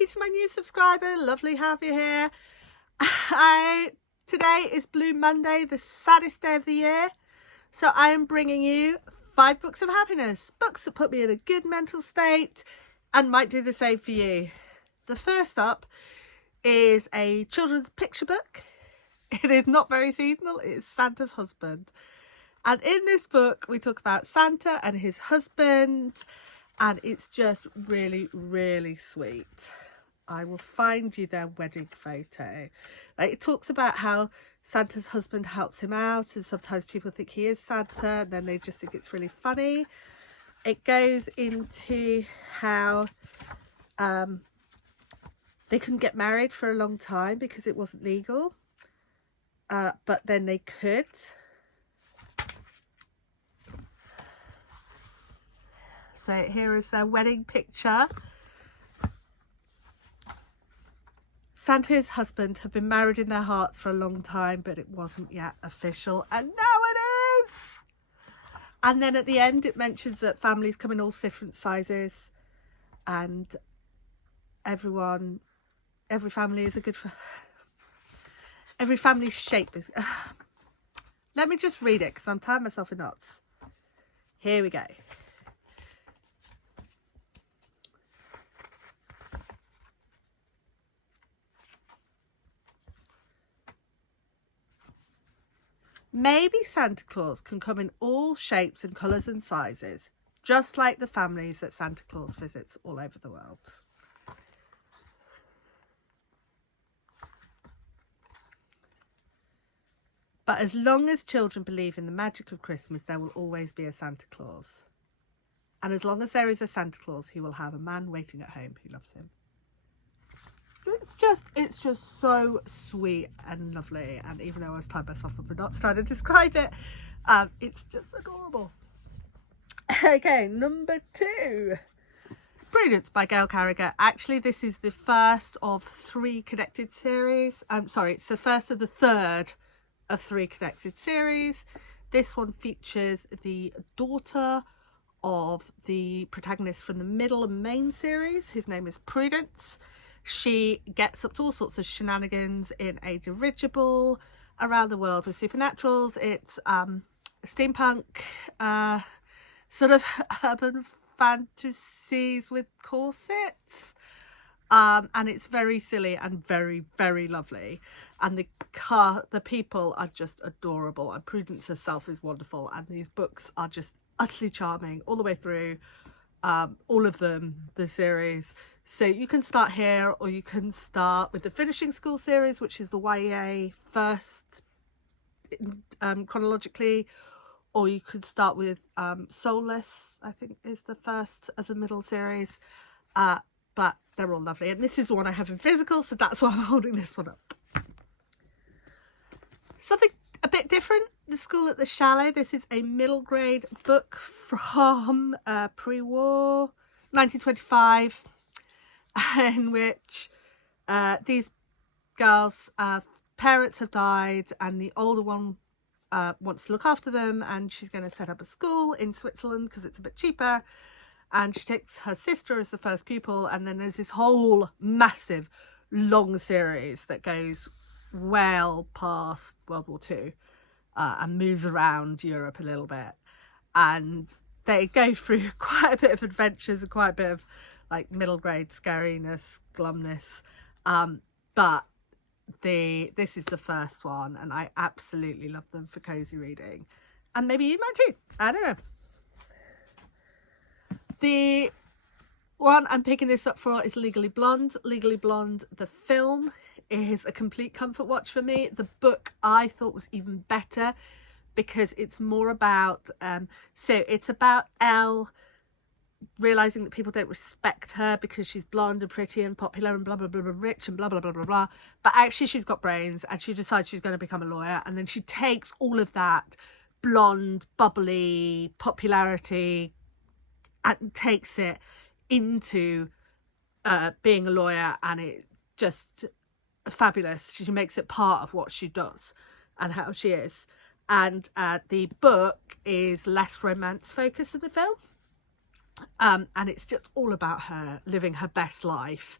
you to my new subscriber. Lovely to have you here. Today is Blue Monday, the saddest day of the year. So I am bringing you 5 books of happiness. Books that put me in a good mental state and might do the same for you. The first up is a children's picture book. It is not very seasonal. It is Santa's Husband. And in this book, we talk about Santa and his husband. And it's just really, really sweet. I will find you their wedding photo. It talks about how Santa's husband helps him out, and sometimes people think he is Santa, and then they just think it's really funny. It goes into how they couldn't get married for a long time because it wasn't legal, but then they could. So here is their wedding picture. Santa and his husband have been married in their hearts for a long time, but it wasn't yet official, and now it is. And then at the end it mentions that families come in all different sizes, and every family is a good every family's shape is let me just read it because I'm tying myself in knots. Here we go. Maybe Santa Claus can come in all shapes and colours and sizes, just like the families that Santa Claus visits all over the world. But as long as children believe in the magic of Christmas, there will always be a Santa Claus. And as long as there is a Santa Claus, he will have a man waiting at home who loves him. It's just so sweet and lovely, and even though I was tying myself up in knots trying to describe it, it's just adorable. Okay, number 2, Prudence by Gail Carriger. Actually, this is the first of 3 connected series. Sorry, it's the first of the third of 3 connected series. This one features the daughter of the protagonist from the middle and main series. His name is Prudence. She gets up to all sorts of shenanigans in a dirigible around the world with supernaturals. It's steampunk, sort of urban fantasies with corsets. And it's very silly and very, very lovely. And the people are just adorable. And Prudence herself is wonderful. And these books are just utterly charming all the way through. All of them, the series. So you can start here, or you can start with the Finishing School series, which is the YA first chronologically, or you could start with Soulless, I think is the first of the middle series, but they're all lovely. And this is the one I have in physical, so that's why I'm holding this one up. Something a bit different, The School at the Chalet. This is a middle grade book from pre-war 1925. In which these girls' parents have died, and the older one wants to look after them, and she's going to set up a school in Switzerland because it's a bit cheaper, and she takes her sister as the first pupil. And then there's this whole massive long series that goes well past World War II and moves around Europe a little bit, and they go through quite a bit of adventures and quite a bit of like middle grade scariness, glumness, but this is the first one, and I absolutely love them for cozy reading, and maybe you might too. I don't know. The one I'm picking this up for is Legally Blonde. Legally Blonde, the film, is a complete comfort watch for me. The book I thought was even better because it's more about so it's about Elle realizing that people don't respect her because she's blonde and pretty and popular and blah blah blah, blah rich and blah blah blah blah blah, but actually she's got brains, and she decides she's going to become a lawyer. And then she takes all of that blonde bubbly popularity and takes it into being a lawyer, and it's just fabulous. She makes it part of what she does and how she is. And the book is less romance focused than the film. And it's just all about her living her best life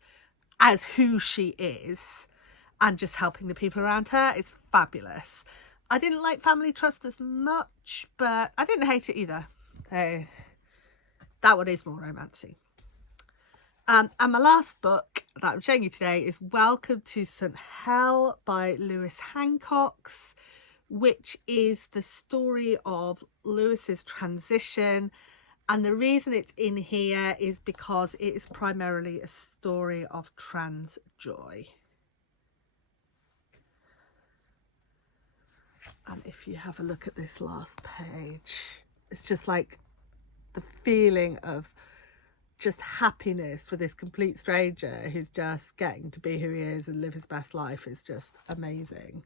as who she is and just helping the people around her. It's fabulous. I didn't like Family Trust as much, but I didn't hate it either. So that one is more romantic. And my last book that I'm showing you today is Welcome to St. Hell by Lewis Hancox, which is the story of Lewis's transition. And the reason it's in here is because it is primarily a story of trans joy. And if you have a look at this last page, it's just like the feeling of just happiness for this complete stranger who's just getting to be who he is and live his best life is just amazing.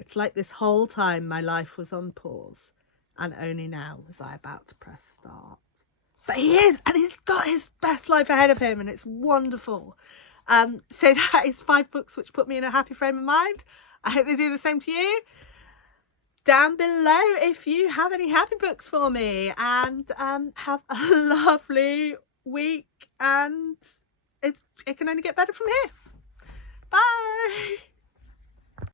It's like this whole time my life was on pause, and only now was I about to press start. But he is, and he's got his best life ahead of him, and it's wonderful. So that is 5 books which put me in a happy frame of mind. I hope they do the same to you. Down below if you have any happy books for me, and have a lovely week, and it can only get better from here. Bye.